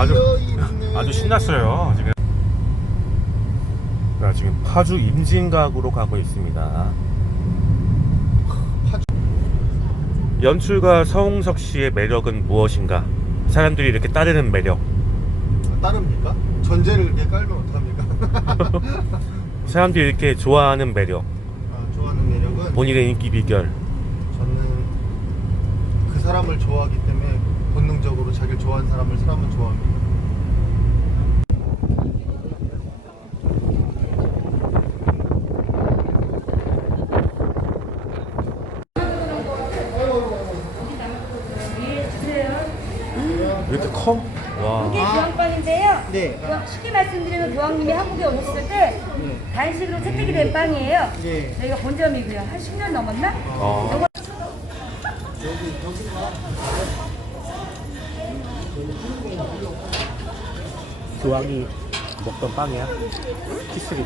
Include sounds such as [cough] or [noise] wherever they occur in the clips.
아주 아주 신났어요 지금. 자, 지금 파주 임진각으로 가고 있습니다. 연출가 서홍석 씨의 매력은 무엇인가? 사람들이 이렇게 따르는 매력. 따릅니까? 전제를 이렇게 깔면 어떡합니까? [laughs] 사람들이 이렇게 좋아하는 매력. 아, 좋아하는 매력은 본인의 인기 비결. 사람을 좋아하기 때문에 본능적으로 자기를 좋아하는 사람을 사람은 좋아합니다. 왜 이렇게 커? 와. 이게 교황빵인데요. 네. 교황- 쉽게 말씀드리면 교황님이 한국에 오셨을 때 간식으로 채택이 된 빵이에요. 네. 저희가 본점이고요. 한 10년 넘었나? 어. 교황이 먹던 빵이야? 키스림.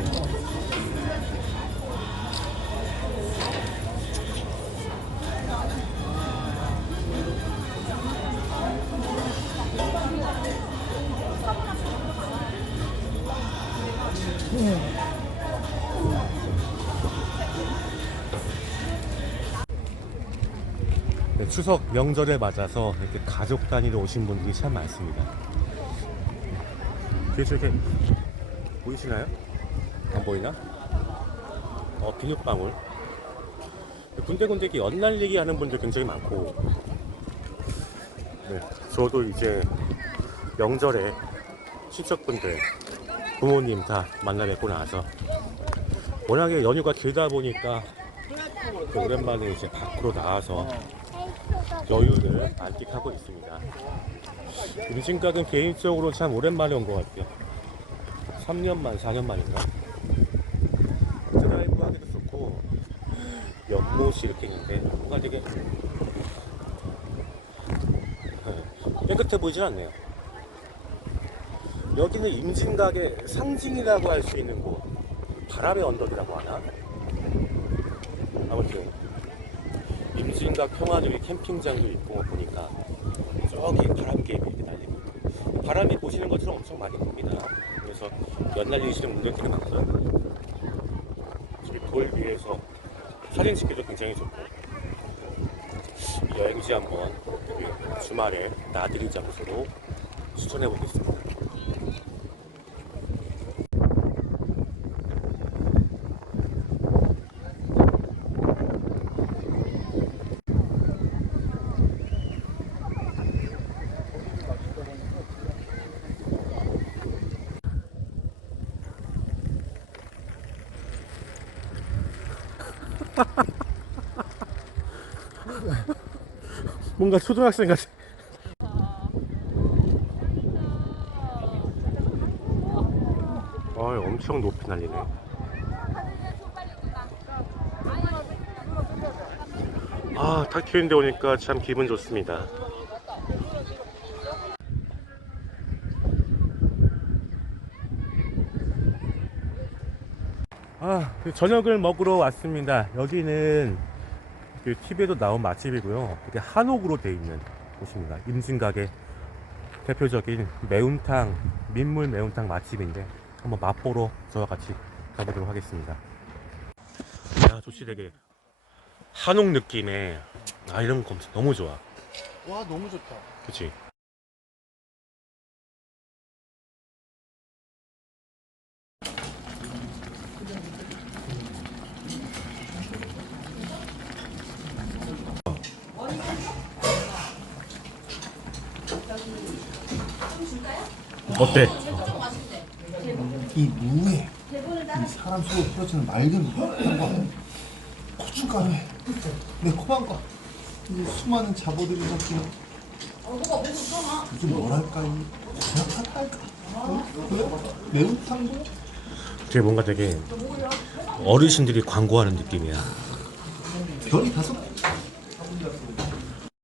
추석 명절에 맞아서 이렇게 가족 단위로 오신 분들이 참 많습니다. 뒤에 저렇게 보이시나요? 안 보이나? 어, 비눗방울. 군데군데 이렇게 연날리기 하는 분들 굉장히 많고, 네, 저도 이제 명절에 친척분들, 부모님 다 만나 뵙고 나서 워낙에 연휴가 길다 보니까 그 오랜만에 이제 밖으로 나와서 여유를 만끽하고 있습니다. 임진각은 개인적으로 참 오랜만에 온 것 같아요. 3년 만, 4년 만인가? 드라이브 하기도 좋고, 연못이 이렇게 있는데, 뭔가 되게 네, 깨끗해 보이진 않네요. 여기는 임진각의 상징이라고 할 수 있는 곳, 바람의 언덕이라고 하나? 아무튼, 임진각 평화주의 캠핑장도 있고 보니까 저기 바람개비 이렇게 날리고 있고 바람이 보시는 것처럼 엄청 많이 봅니다. 그래서 연날리시는 분들이 많고요. 저기 돌 위에서 사진 찍기도 굉장히 좋고 여행지 한번 주말에 나들이 장소로 추천해 보겠습니다. [laughs] 뭔가 초등학생 같아. 아, 엄청 높이 날리네. 아, 탁 트인데 오니까 참 기분 좋습니다. 아, 그 저녁을 먹으러 왔습니다. 여기는 그 TV에도 나온 맛집이고요. 이게 한옥으로 돼 있는 곳입니다. 임진각의 대표적인 매운탕, 민물 매운탕 맛집인데 한번 맛보러 저와 같이 가보도록 하겠습니다. 야, 좋지 되게 한옥 느낌의 아 이런 거 너무 좋아. 와 너무 좋다. 그치? 어때? 이 무에 이 사람 속을 풀어주는 맑은 향과 고춧가루에 내 코방과 이 수많은 자보들이 섞인 무슨 뭐랄까 이 고약하달까 어? 매운탕도? 되게 뭔가 되게 어르신들이 광고하는 느낌이야. 별이 다섯 개